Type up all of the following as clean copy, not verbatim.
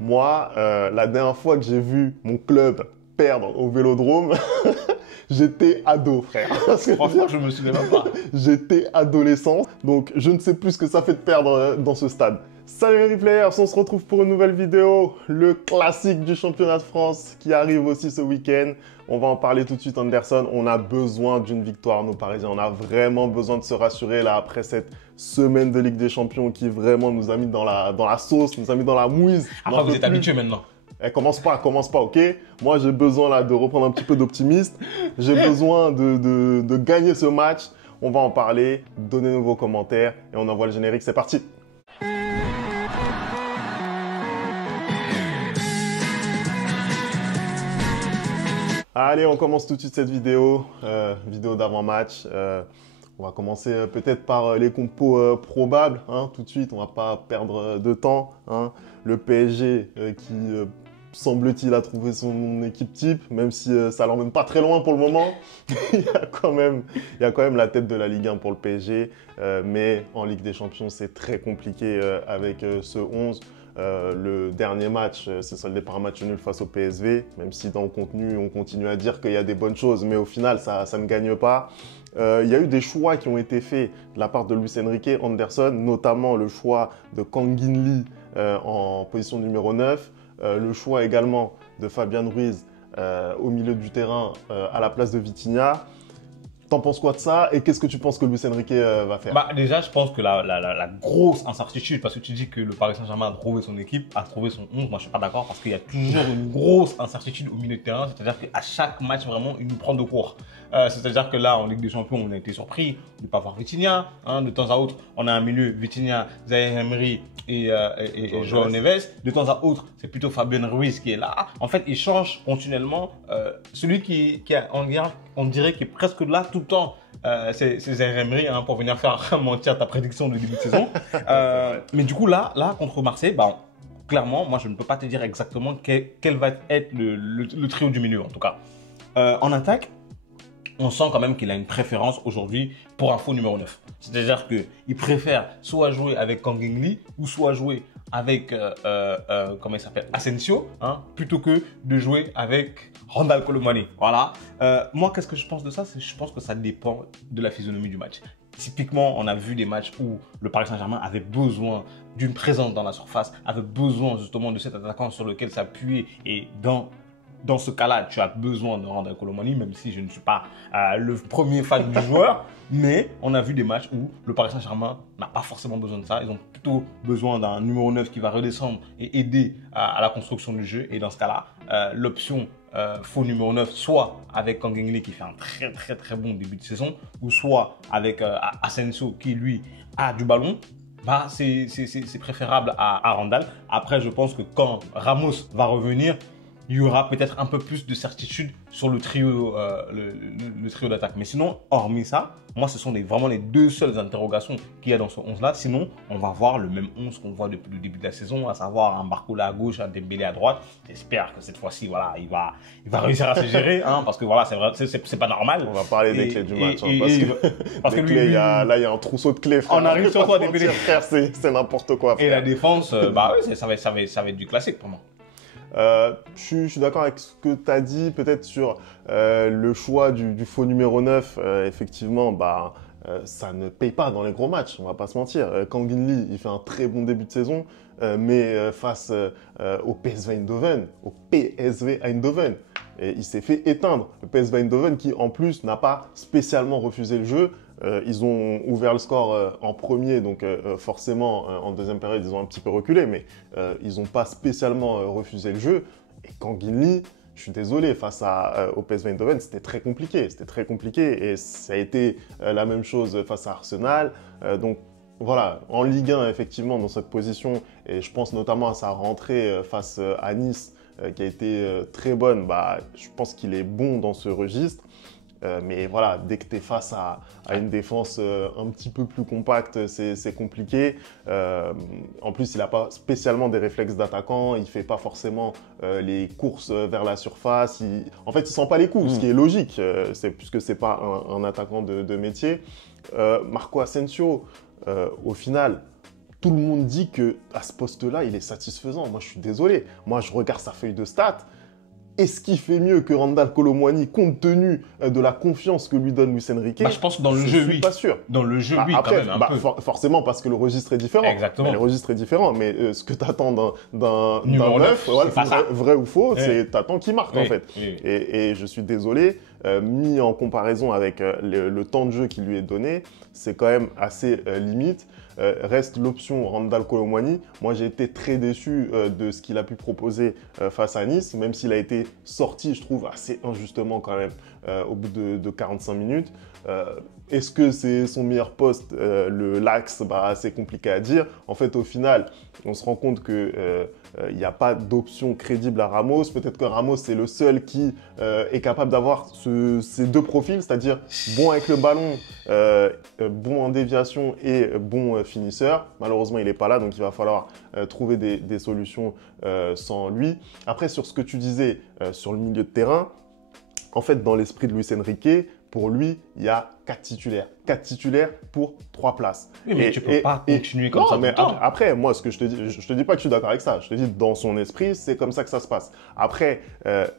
Moi, la dernière fois que j'ai vu mon club perdre au Vélodrome, j'étais ado, frère. Franchement, je me souviens même pas. J'étais adolescent, donc je ne sais plus ce que ça fait de perdre dans ce stade. Salut les replayers, on se retrouve pour une nouvelle vidéo, le classique du championnat de France qui arrive aussi ce week-end. On va en parler tout de suite, Anderson. On a besoin d'une victoire, nos Parisiens. On a vraiment besoin de se rassurer là après cette semaine de Ligue des Champions qui vraiment nous a mis dans la sauce, nous a mis dans la mouise. Après, vous êtes habitués maintenant. Commence pas, ok? Moi, j'ai besoin là de reprendre un petit peu d'optimisme. J'ai besoin de gagner ce match. On va en parler. Donnez-nous vos commentaires et on envoie le générique. C'est parti. Allez, on commence tout de suite cette vidéo, vidéo d'avant-match. On va commencer peut-être par les compos probables, hein, tout de suite. On va pas perdre de temps, hein. Le PSG qui semble-t-il a trouvé son équipe type, même si ça l'emmène pas très loin pour le moment. il y a quand même la tête de la Ligue 1 pour le PSG, mais en Ligue des Champions, c'est très compliqué avec ce 11. Le dernier match s'est soldé par un match nul face au PSV, même si dans le contenu, on continue à dire qu'il y a des bonnes choses, mais au final, ça ne gagne pas. Il y a eu des choix qui ont été faits de la part de Luis Enrique, Anderson, notamment le choix de Kang In Lee en position numéro 9, le choix également de Fabian Ruiz au milieu du terrain à la place de Vitinha. T'en penses quoi de ça et qu'est-ce que tu penses que Luis Enrique va faire? Déjà, je pense que la grosse incertitude, parce que tu dis que le Paris Saint-Germain a trouvé son équipe, a trouvé son 11, moi je ne suis pas d'accord parce qu'il y a toujours une grosse incertitude au milieu de terrain, c'est-à-dire qu'à chaque match, vraiment, il nous prend de court. C'est-à-dire que là, en Ligue des Champions, on a été surpris de ne pas voir Vitinha. Hein, de temps à autre, on a un milieu, Vitinha, Zaïre Emery et João Neves. De temps à autre, c'est plutôt Fabien Ruiz qui est là. En fait, il change continuellement. Celui qui on dirait qu'il est presque là tout le temps. C'est Zaïre Emery, hein, pour venir faire mentir ta prédiction de début de saison. Mais du coup, là, contre Marseille, clairement, moi, je ne peux pas te dire exactement quel va être le trio du milieu, en tout cas. En attaque, on sent quand même qu'il a une préférence aujourd'hui pour un faux numéro 9. C'est-à-dire qu'il préfère soit jouer avec Kang In Lee ou soit jouer avec, comment il s'appelle, Asensio, hein, plutôt que de jouer avec Randal Colomani. Voilà. Moi, qu'est-ce que je pense de ça? Je pense que ça dépend de la physionomie du match. Typiquement, on a vu des matchs où le Paris Saint-Germain avait besoin d'une présence dans la surface, avait besoin justement de cet attaquant sur lequel s'appuyer et dans ce cas-là, tu as besoin de Randal Colomani, même si je ne suis pas le premier fan du joueur. Mais on a vu des matchs où le Paris Saint-Germain n'a pas forcément besoin de ça. Ils ont plutôt besoin d'un numéro 9 qui va redescendre et aider à la construction du jeu. Et dans ce cas-là, l'option faux numéro 9, soit avec Kang In Lee qui fait un très bon début de saison, ou soit avec Asensio qui, lui, a du ballon. C'est préférable à Randal. Après, je pense que quand Ramos va revenir, il y aura peut-être un peu plus de certitude sur le trio, le trio d'attaque. Mais sinon, hormis ça, moi, ce sont vraiment les deux seules interrogations qu'il y a dans ce 11-là. Sinon, on va voir le même 11 qu'on voit depuis le début de la saison, à savoir un Barcola à gauche, un Dembélé à droite. J'espère que cette fois-ci, voilà, il va réussir à se gérer, hein, parce que voilà, c'est pas normal. On va parler des clés du match, parce que lui, il y a un trousseau de clés. Frère. On arrive sur toi, Dembélé. Frère, c'est n'importe quoi. Frère. Et la défense, oui, ça va être du classique pour moi. Je suis d'accord avec ce que tu as dit, peut-être sur le choix du faux numéro 9. Effectivement, ça ne paye pas dans les gros matchs, on va pas se mentir. Kang In Lee, il fait un très bon début de saison, mais face au PSV Eindhoven, et il s'est fait éteindre. Le PSV Eindhoven qui, en plus, n'a pas spécialement refusé le jeu. Ils ont ouvert le score en premier, donc forcément, en deuxième période, ils ont un petit peu reculé, mais ils n'ont pas spécialement refusé le jeu. Et Kang In Lee, je suis désolé, face au PSV Eindhoven, c'était très compliqué. C'était très compliqué et ça a été la même chose face à Arsenal. Donc voilà, en Ligue 1, effectivement, dans cette position, et je pense notamment à sa rentrée face à Nice, qui a été très bonne, je pense qu'il est bon dans ce registre. Mais voilà, dès que tu es face à une défense un petit peu plus compacte, c'est compliqué. En plus, il n'a pas spécialement des réflexes d'attaquant. Il ne fait pas forcément les courses vers la surface. En fait, il ne sent pas les coups, ce qui est logique, puisque ce n'est pas un attaquant de métier. Marco Asensio, au final, tout le monde dit qu'à ce poste-là, il est satisfaisant. Moi, je suis désolé. Moi, je regarde sa feuille de stats. Est-ce qu'il fait mieux que Randal Kolo Muani compte tenu de la confiance que lui donne Luis Enrique? Je pense que dans le jeu, oui. Je suis pas sûr. Dans le jeu, oui, après, quand même, un peu. Forcément, parce que le registre est différent. Exactement. Le registre est différent, mais ce que tu attends d'un Numéro 9, voilà, vrai ou faux, Oui. tu attends qu'il marque, en fait. Oui. Et je suis désolé, mis en comparaison avec le temps de jeu qui lui est donné, c'est quand même assez limite. Reste l'option Randal Kolo Muani. Moi, j'ai été très déçu de ce qu'il a pu proposer face à Nice, même s'il a été sorti, je trouve, assez injustement quand même au bout de 45 minutes. Est-ce que c'est son meilleur poste? L'axe, c'est compliqué à dire. En fait, au final, on se rend compte que il n'y a pas d'option crédible à Ramos. Peut-être que Ramos, c'est le seul qui est capable d'avoir ces deux profils, c'est-à-dire bon avec le ballon, bon en déviation et bon finisseur. Malheureusement, il n'est pas là, donc il va falloir trouver des solutions sans lui. Après, sur ce que tu disais sur le milieu de terrain, en fait, dans l'esprit de Luis Enrique, pour lui, il y a 4 titulaires. 4 titulaires pour 3 places. Oui, mais tu ne peux pas continuer comme ça tout le temps. Après, moi, ce que je te dis pas que je suis d'accord avec ça. Je te dis, dans son esprit, c'est comme ça que ça se passe. Après,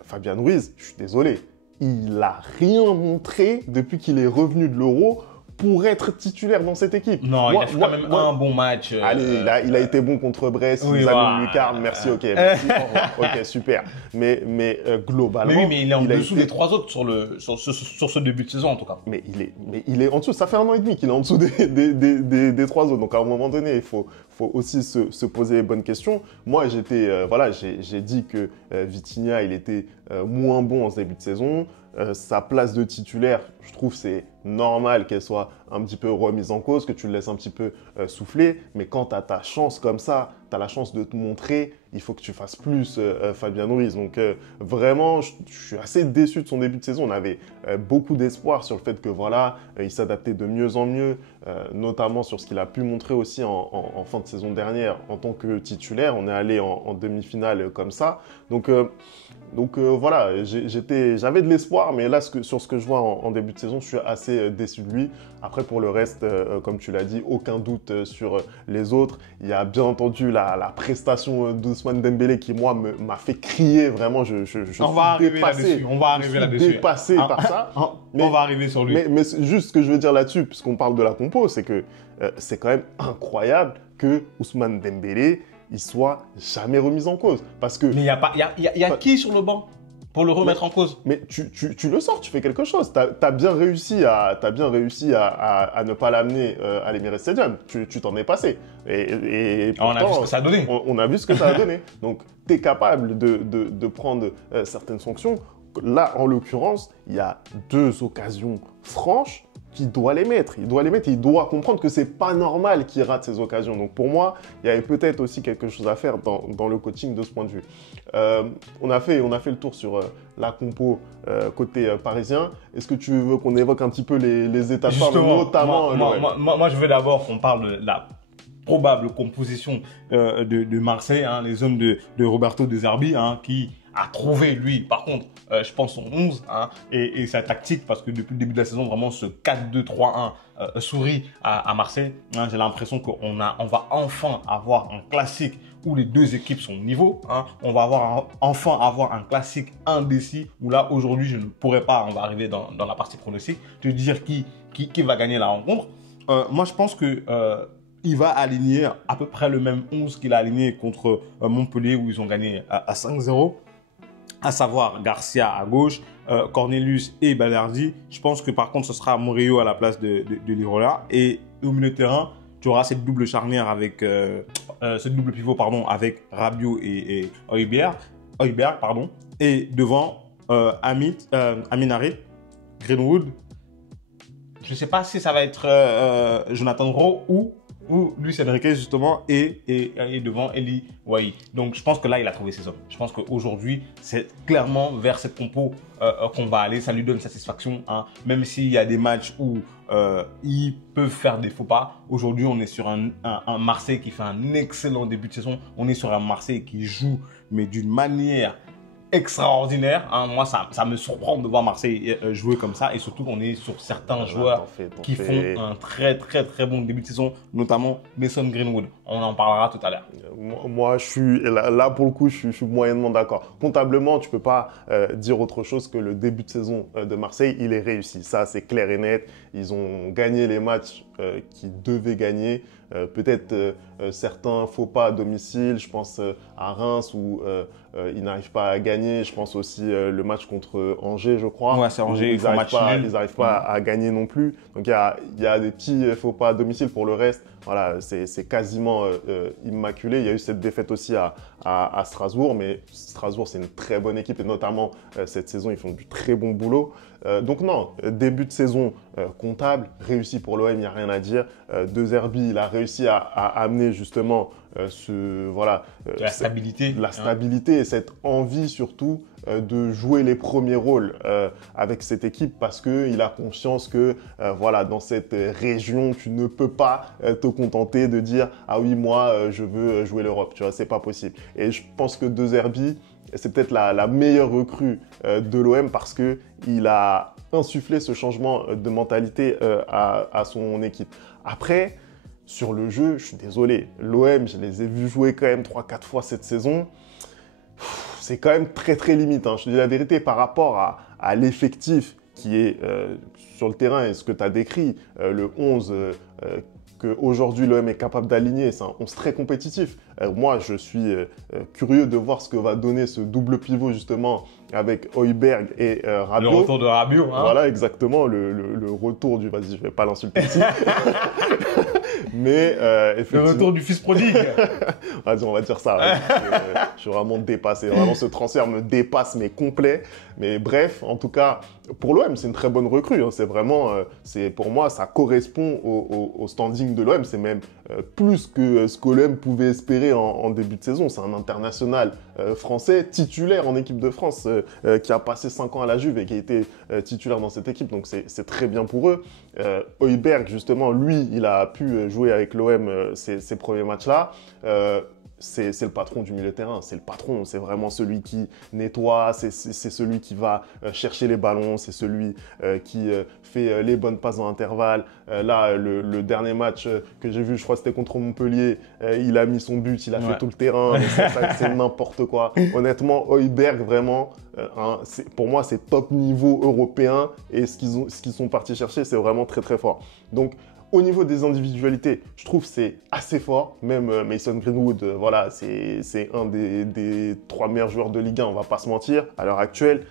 Fabian Ruiz, je suis désolé, il n'a rien montré depuis qu'il est revenu de l'Euro pour être titulaire dans cette équipe. Non, il a fait quand même un bon match. Allez, il a été bon contre Brest, oui, il a mis une lucarne, merci, ok. Merci, au revoir. Ok, super. Mais globalement... Mais il est en dessous des 3 autres sur ce début de saison, en tout cas. Mais il est en dessous, ça fait 1 an et demi qu'il est en dessous des 3 autres. Donc à un moment donné, il faut aussi se poser les bonnes questions. Moi, j'ai dit que Vitinha, il était moins bon en ce début de saison. Sa place de titulaire, je trouve c'est normal qu'elle soit un petit peu remise en cause, que tu le laisses un petit peu souffler. Mais quand tu as ta chance comme ça, tu as la chance de te montrer, il faut que tu fasses plus, Fabian Ruiz. Donc vraiment, je suis assez déçu de son début de saison. On avait beaucoup d'espoir sur le fait que voilà, il s'adaptait de mieux en mieux, notamment sur ce qu'il a pu montrer aussi en fin de saison dernière en tant que titulaire. On est allé en demi-finale comme ça. Donc voilà, j'avais de l'espoir, mais là, sur ce que je vois en début de saison, je suis assez déçu de lui. Après, pour le reste, comme tu l'as dit, aucun doute sur les autres. Il y a bien entendu la prestation d'Ousmane Dembélé qui, moi, m'a fait crier. Vraiment, je suis dépassé. On va arriver là-dessus. Dépassé par ça. On va arriver sur lui. Mais juste ce que je veux dire là-dessus, puisqu'on parle de la compo, c'est que c'est quand même incroyable que Ousmane Dembélé il soit jamais remis en cause. Parce que... Mais il y a qui sur le banc pour le remettre en cause? Mais tu le sors, tu fais quelque chose. T'as bien réussi à ne pas l'amener à l'Emirates Stadium. Tu t'en es passé. Et pourtant, on a vu ce que ça a donné. On a vu ce que ça a donné. Donc, tu es capable de prendre certaines sanctions. Là, en l'occurrence, il y a 2 occasions franches qu'il doit les mettre. Il doit les mettre et il doit comprendre que c'est pas normal qu'il rate ces occasions. Donc pour moi, il y avait peut-être aussi quelque chose à faire dans le coaching de ce point de vue. On a fait le tour sur la compo côté parisien. Est-ce que tu veux qu'on évoque un petit peu les étapes, notamment moi, je veux d'abord qu'on parle de la probable composition de Marseille, hein, les hommes de Roberto De Zerbi, hein, qui a trouvé, lui, par contre, je pense, son 11 hein, et sa tactique, parce que depuis le début de la saison, vraiment, ce 4-2-3-1 sourit à Marseille. Hein, j'ai l'impression qu'on va enfin avoir un classique où les 2 équipes sont au niveau. Hein. On va enfin avoir un classique indécis, où là, aujourd'hui, je ne pourrais pas, on va arriver dans la partie pronostic, te dire qui va gagner la rencontre. Moi, je pense que... il va aligner à peu près le même 11 qu'il a aligné contre Montpellier, où ils ont gagné à 5-0. À savoir Garcia à gauche, Cornelius et Balerdi. Je pense que par contre, ce sera Murillo à la place de Lirola. Et au milieu de terrain, tu auras cette double charnière avec ce double pivot avec Rabiot et Højbjerg, pardon. Et devant Aminaré, Greenwood. Je ne sais pas si ça va être Jonathan Rowe ou Luis Enrique justement et devant Eli Wahi. Donc je pense que là il a trouvé ses hommes. Je pense qu'aujourd'hui c'est clairement vers cette compo qu'on va aller. Ça lui donne satisfaction, hein. Même s'il y a des matchs où ils peuvent faire des faux pas. Aujourd'hui on est sur un Marseille qui fait un excellent début de saison. On est sur un Marseille qui joue mais d'une manière extraordinaire. Hein. Moi, ça me surprend de voir Marseille jouer comme ça. Et surtout, on est sur certains joueurs qui font un très, très, très bon début de saison, notamment Mason Greenwood. On en parlera tout à l'heure. Moi, je suis là pour le coup, je suis moyennement d'accord. Comptablement, tu peux pas dire autre chose que le début de saison de Marseille, il est réussi. Ça, c'est clair et net. Ils ont gagné les matchs qu'ils devaient gagner. Peut-être certains faux pas à domicile. Je pense à Reims où ils n'arrivent pas à gagner. Je pense aussi le match contre Angers, je crois. Ouais, c'est Angers. Ils n'arrivent pas à gagner non plus. Donc, il y a des petits faux pas à domicile. Pour le reste, voilà, c'est quasiment immaculé. Il y a eu cette défaite aussi à Strasbourg. Mais Strasbourg, c'est une très bonne équipe. Et notamment, cette saison, ils font du très bon boulot. Donc non, début de saison comptable, réussi pour l'OM, il n'y a rien à dire. De Zerbi, il a réussi à amener justement la stabilité et cette envie surtout de jouer les premiers rôles avec cette équipe parce qu'il a conscience que dans cette région, tu ne peux pas te contenter de dire « Ah oui, moi, je veux jouer l'Europe ». Tu vois, c'est pas possible. Et je pense que De Zerbi, c'est peut-être la meilleure recrue de l'OM parce qu'il a insufflé ce changement de mentalité à son équipe. Après, sur le jeu, je suis désolé, l'OM, je les ai vus jouer quand même 3-4 fois cette saison. C'est quand même très très limite. Hein. Je te dis la vérité, par rapport à l'effectif qui est sur le terrain et ce que tu as décrit, le 11 qu'aujourd'hui l'OM est capable d'aligner, c'est un 11 très compétitif. Moi, je suis curieux de voir ce que va donner ce double pivot justement avec Højbjerg et Rabiot. Le retour de Rabiot. Hein. Voilà, exactement, le retour du... Vas-y, je vais pas l'insulter ici. Mais effectivement... Le retour du fils prodigue. Vas-y, on va dire ça. Je suis vraiment dépassé. Vraiment, ce transfert me dépasse, mais complet. Mais bref, en tout cas, pour l'OM, c'est une très bonne recrue. Hein. C'est vraiment, pour moi, ça correspond au standing de l'OM. C'est même plus que ce que l'OM pouvait espérer en début de saison. C'est un international français titulaire en équipe de France qui a passé 5 ans à la Juve et qui a été titulaire dans cette équipe. Donc, c'est très bien pour eux. Højbjerg, justement, lui, il a pu jouer avec l'OM ces premiers matchs-là. C'est le patron du milieu de terrain, c'est le patron, c'est vraiment celui qui nettoie, c'est celui qui va chercher les ballons, c'est celui qui fait les bonnes passes dans l'intervalle. Là, le dernier match que j'ai vu, je crois que c'était contre Montpellier, il a mis son but, il a fait tout le terrain, c'est n'importe quoi. Honnêtement, Højbjerg, vraiment, pour moi, c'est top niveau européen et ce qu'ils sont partis chercher, c'est vraiment très très fort. Donc, au niveau des individualités, je trouve que c'est assez fort. Même Mason Greenwood, voilà, c'est un des 3 meilleurs joueurs de Ligue 1, on va pas se mentir, à l'heure actuelle.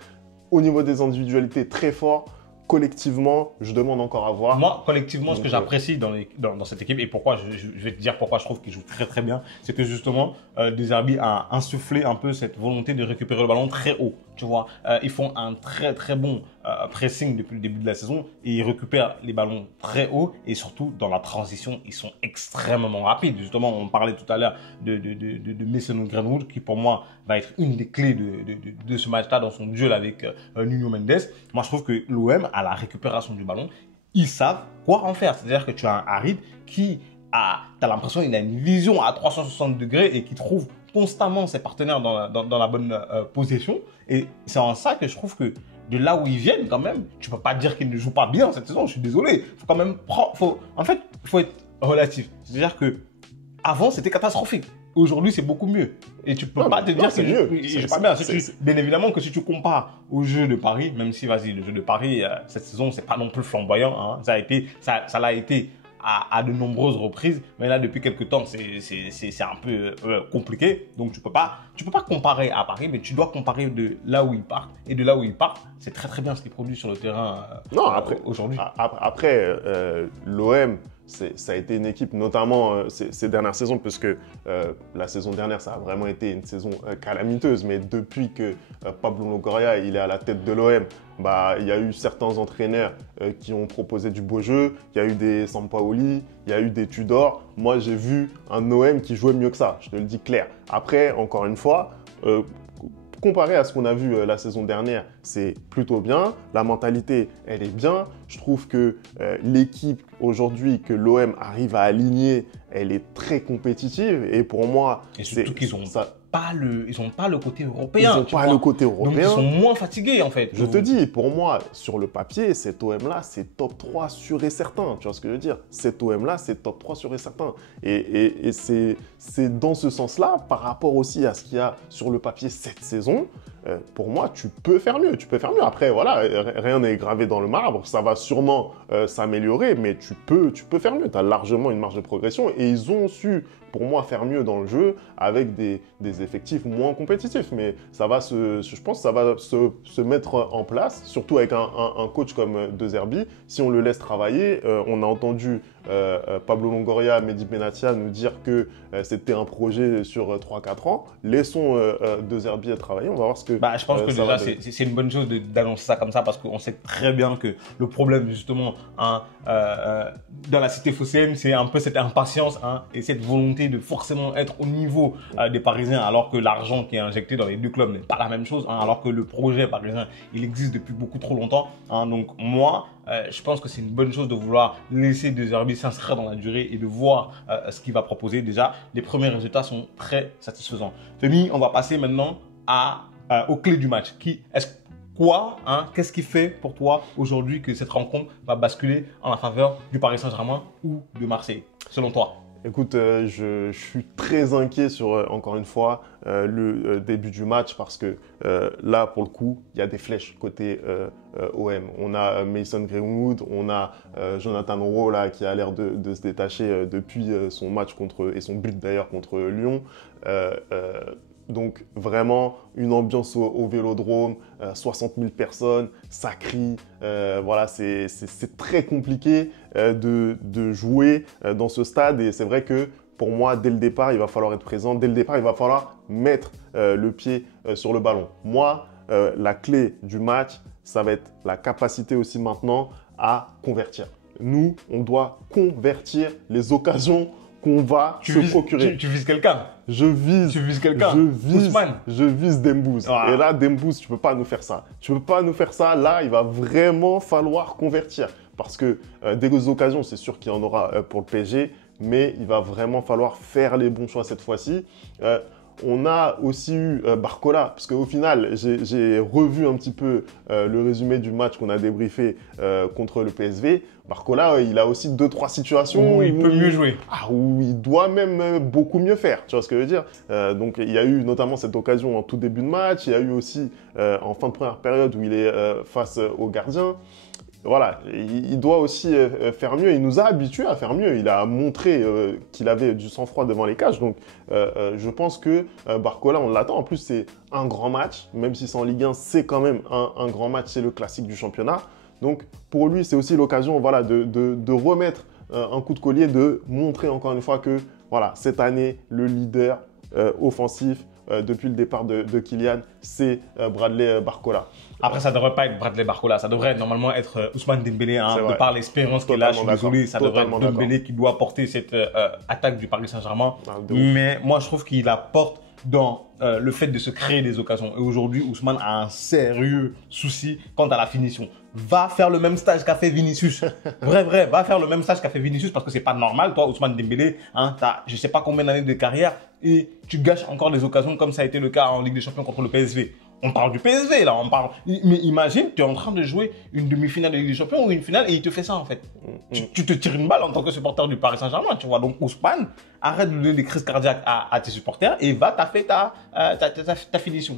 Au niveau des individualités, très fort. Collectivement, je demande encore à voir. Moi, collectivement, ce que j'apprécie dans cette équipe et pourquoi, je vais te dire pourquoi je trouve qu'il joue très très bien, c'est que justement, De Zerbi a insufflé un peu cette volonté de récupérer le ballon très haut. Tu vois, ils font un très très bon pressing depuis le début de la saison et ils récupèrent les ballons très haut et surtout dans la transition, ils sont extrêmement rapides. Justement, on parlait tout à l'heure de Mason Greenwood qui pour moi va être une des clés de ce match-là dans son duel avec Nuno Mendes. Moi, je trouve que l'OM, à la récupération du ballon, ils savent quoi en faire. C'est-à-dire que tu as un Harit qui t'as l'impression qu'il a une vision à 360 degrés et qui trouve constamment ses partenaires dans la bonne position. Et c'est en ça que je trouve que de là où ils viennent quand même, tu peux pas dire qu'ils ne jouent pas bien cette saison, je suis désolé. Faut quand même faut être relatif. C'est-à-dire que avant c'était catastrophique. Aujourd'hui, c'est beaucoup mieux. Et tu peux pas te dire que c'est mieux. C'est pas bien. Bien évidemment que si tu compares au jeu de Paris, même si, vas-y, le jeu de Paris, cette saison, c'est pas non plus flamboyant. Hein. Ça l'a été à de nombreuses reprises. Mais là, depuis quelques temps, c'est un peu compliqué. Donc, tu peux pas comparer à Paris, mais tu dois comparer de là où ils partent. Et de là où ils partent, c'est très, très bien ce qu'ils produisent sur le terrain aujourd'hui. Après, l'OM... ça a été une équipe, notamment ces dernières saisons, puisque la saison dernière, ça a vraiment été une saison calamiteuse. Mais depuis que Pablo Longoria il est à la tête de l'OM, il y a eu certains entraîneurs qui ont proposé du beau jeu. Il y a eu des Sampaoli, il y a eu des Tudor. Moi, j'ai vu un OM qui jouait mieux que ça, je te le dis clair. Après, encore une fois, comparé à ce qu'on a vu la saison dernière, c'est plutôt bien. La mentalité, elle est bien. Je trouve que l'équipe aujourd'hui que l'OM arrive à aligner, elle est très compétitive. Et pour moi, et surtout qu'ils ont pas le côté européen. Ils n'ont pas le côté européen. Donc ils sont moins fatigués en fait. Je te dis, pour moi, sur le papier, cet OM-là, c'est top 3 sûr et certain. Tu vois ce que je veux dire? Cet OM-là, c'est top 3 sûr et certain. Et c'est dans ce sens-là, par rapport aussi à ce qu'il y a sur le papier cette saison, pour moi, tu peux faire mieux. Tu peux faire mieux. Après, voilà, rien n'est gravé dans le marbre. Ça va sûrement s'améliorer, mais tu peux faire mieux. Tu as largement une marge de progression. Et ils ont su, pour moi, faire mieux dans le jeu avec des effectifs moins compétitifs. Mais ça va je pense que ça va se mettre en place, surtout avec un coach comme De Zerbi. Si on le laisse travailler, on a entendu Pablo Longoria, Mehdi Benatia nous dire que c'était un projet sur 3-4 ans. Laissons De Zerbi travailler. On va voir ce que je pense que déjà, c'est une bonne chose d'annoncer ça comme ça parce qu'on sait très bien que le problème, justement, dans la cité phocéenne, c'est un peu cette impatience et cette volonté de forcément être au niveau des Parisiens, alors que l'argent qui est injecté dans les deux clubs n'est pas la même chose, alors que le projet parisien, il existe depuis beaucoup trop longtemps. Donc, moi, je pense que c'est une bonne chose de vouloir laisser De Zerbi s'inscrire dans la durée et de voir ce qu'il va proposer. Déjà, les premiers résultats sont très satisfaisants. Femi, on va passer maintenant aux clés du match. Qu'est-ce qui fait pour toi aujourd'hui que cette rencontre va basculer en la faveur du Paris Saint-Germain ou de Marseille, selon toi? Écoute, je suis très inquiet sur, encore une fois, le début du match parce que là, pour le coup, il y a des flèches côté OM. On a Mason Greenwood, on a Jonathan Rowe là, qui a l'air de se détacher depuis son match et son but d'ailleurs contre Lyon. Donc vraiment une ambiance au Vélodrome, 60 000 personnes, ça crie, voilà, c'est très compliqué de jouer dans ce stade et c'est vrai que pour moi, dès le départ, il va falloir être présent, dès le départ, il va falloir mettre le pied sur le ballon. Moi, la clé du match, ça va être la capacité aussi maintenant à convertir. Nous, on doit convertir les occasions qu'on va se procurer. Tu vises quelqu'un? Tu vises quelqu'un? Ousmane? Je vise Dembouz. Et là, Dembouz, tu peux pas nous faire ça. Tu peux pas nous faire ça. Là, il va vraiment falloir convertir. Parce que des occasions, c'est sûr qu'il y en aura pour le PSG. Mais il va vraiment falloir faire les bons choix cette fois-ci. On a aussi eu Barcola, parce qu'au final, j'ai revu un petit peu le résumé du match qu'on a débriefé contre le PSV. Barcola, il a aussi 2-3 situations où il peut mieux jouer. Où il doit même beaucoup mieux faire, tu vois ce que je veux dire. Donc, il y a eu notamment cette occasion en tout début de match. Il y a eu aussi en fin de première période où il est face au gardien. Voilà, il doit aussi faire mieux. Il nous a habitués à faire mieux. Il a montré qu'il avait du sang-froid devant les cages. Donc, je pense que Barcola, on l'attend. En plus, c'est un grand match. Même si c'est en Ligue 1, c'est quand même un grand match. C'est le classique du championnat. Donc, pour lui, c'est aussi l'occasion voilà, de remettre un coup de collier, de montrer encore une fois que voilà, cette année, le leader offensif depuis le départ de Kylian, c'est Bradley Barcola. Après, ça ne devrait pas être Bradley Barcola, ça devrait normalement être Ousmane Dembélé, de par l'expérience qu'il a. Je suis désolé, ça devrait être Dembélé qui doit porter cette attaque du Paris Saint-Germain. Mais moi, je trouve qu'il apporte dans le fait de se créer des occasions. Et aujourd'hui, Ousmane a un sérieux souci quant à la finition. Va faire le même stage qu'a fait Vinicius. Vrai, va faire le même stage qu'a fait Vinicius parce que c'est pas normal. Toi, Ousmane Dembélé, t'as je sais pas combien d'années de carrière et tu gâches encore des occasions comme ça a été le cas en Ligue des Champions contre le PSV. On parle du PSV là, mais imagine, tu es en train de jouer une demi-finale de Ligue des Champions ou une finale et il te fait ça en fait. Tu te tires une balle en tant que supporter du Paris Saint-Germain, tu vois. Donc Ousmane, arrête de donner des crises cardiaques à tes supporters et va taper ta finition.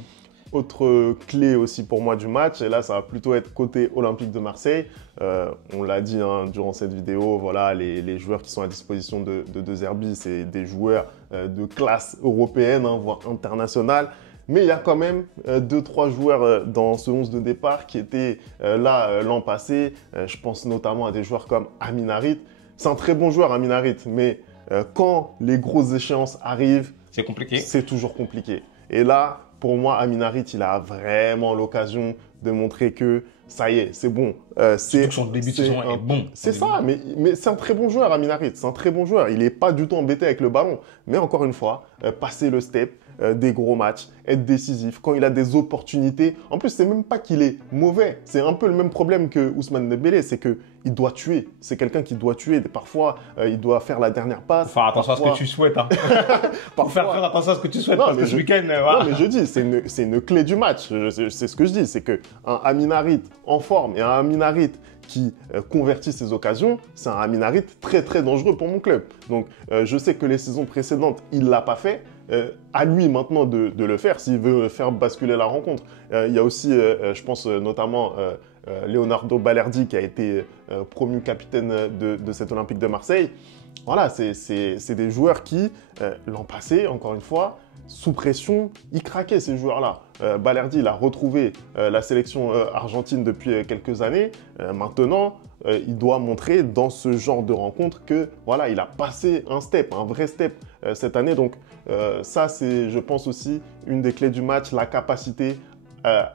Autre clé aussi pour moi du match, et là ça va plutôt être côté Olympique de Marseille. On l'a dit durant cette vidéo, voilà, les joueurs qui sont à disposition de De Zerbi, c'est des joueurs de classe européenne, voire internationale. Mais il y a quand même 2-3 joueurs dans ce 11 de départ qui étaient là l'an passé. Je pense notamment à des joueurs comme Amin Harit. C'est un très bon joueur, Amin Harit, mais quand les grosses échéances arrivent, c'est compliqué. C'est toujours compliqué. Et là, pour moi, Amin Harit, il a vraiment l'occasion de montrer que ça y est, c'est bon. Son début de saison est bon. C'est ça, mais c'est un très bon joueur, Amin Harit. C'est un très bon joueur. Il n'est pas du tout embêté avec le ballon. Mais encore une fois, passer le step des gros matchs, être décisif, quand il a des opportunités. En plus, c'est même pas qu'il est mauvais. C'est un peu le même problème que Ousmane Dembélé, c'est que il doit tuer. C'est quelqu'un qui doit tuer. Parfois, il doit faire la dernière passe. Faut faire attention à ce que tu souhaites. Hein. Faut faire très attention à ce que tu souhaites. Parce que ce week-end, voilà. Non, mais je dis, c'est une clé du match. C'est ce que je dis. C'est qu'un Amin Harit en forme et un Amin Harit qui convertit ses occasions, c'est un Amin Harit très très dangereux pour mon club. Donc je sais que les saisons précédentes, il ne l'a pas fait. À lui maintenant de le faire s'il veut faire basculer la rencontre. Il y a aussi, je pense notamment Leonardo Balerdi qui a été promu capitaine de cet Olympique de Marseille. Voilà, c'est des joueurs qui, l'an passé, encore une fois, sous pression, ils craquaient ces joueurs-là. Balerdi, il a retrouvé la sélection argentine depuis quelques années. Maintenant, il doit montrer dans ce genre de rencontre que voilà, il a passé un step, un vrai step cette année. Donc ça, c'est, je pense aussi, une des clés du match, la capacité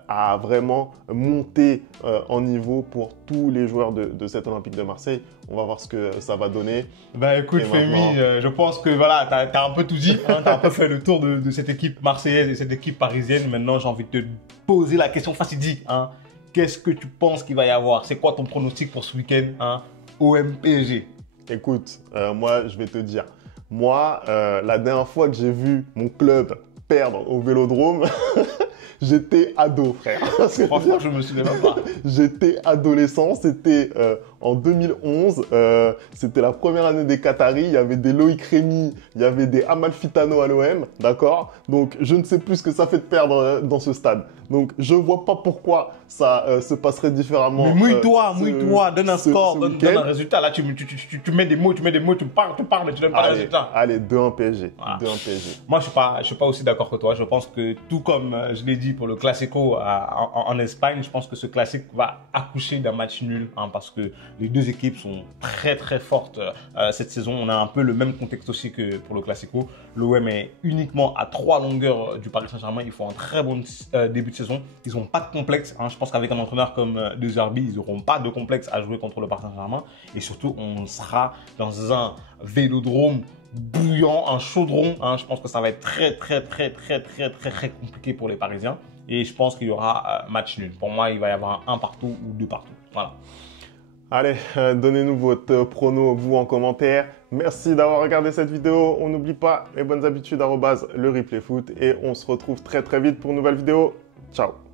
à vraiment monter en niveau pour tous les joueurs de cet Olympique de Marseille. On va voir ce que ça va donner. Bah écoute Femi, je pense que voilà, tu as un peu tout dit, hein, tu as un peu fait le tour de cette équipe marseillaise et cette équipe parisienne. Maintenant, j'ai envie de te poser la question fatidique. Hein. Qu'est-ce que tu penses qu'il va y avoir? C'est quoi ton pronostic pour ce week-end, hein, OM-PSG? Écoute, moi, je vais te dire. Moi, la dernière fois que j'ai vu mon club perdre au Vélodrome, j'étais ado, frère. Franchement, je me souviens même pas. J'étais adolescent, c'était en 2011. C'était la première année des Qataris. Il y avait des Loïc Rémy, il y avait des Amalfitano à l'OM, d'accord? Donc, je ne sais plus ce que ça fait de perdre dans ce stade. Donc, je vois pas pourquoi ça se passerait différemment. Mais mouille-toi, donne un score, donne un résultat. Là, tu mets des mots, tu parles, mais tu donnes pas le résultat. Allez, 2-1 PSG. Voilà. 2-1 PSG. Moi, je suis pas aussi d'accord que toi. Je pense que tout comme je l'ai dit pour le Classico en Espagne, je pense que ce classique va accoucher d'un match nul, hein, parce que les deux équipes sont très très fortes cette saison. On a un peu le même contexte aussi que pour le Classico. L'OM est uniquement à 3 longueurs du Paris Saint-Germain. Ils font un très bon début de saison. Ils n'ont pas de complexe. Hein. Je pense qu'avec un entraîneur comme De Zerbi, ils n'auront pas de complexe à jouer contre le Paris Saint-Germain. Et surtout, on sera dans un vélodrome bouillant, un chaudron. Hein. Je pense que ça va être très compliqué pour les Parisiens. Et je pense qu'il y aura match nul. Pour moi, il va y avoir un partout ou 2 partout. Voilà. Allez, donnez-nous votre prono, vous, en commentaire. Merci d'avoir regardé cette vidéo. On n'oublie pas les bonnes habitudes, @le replay foot. Et on se retrouve très vite pour une nouvelle vidéo. Ciao.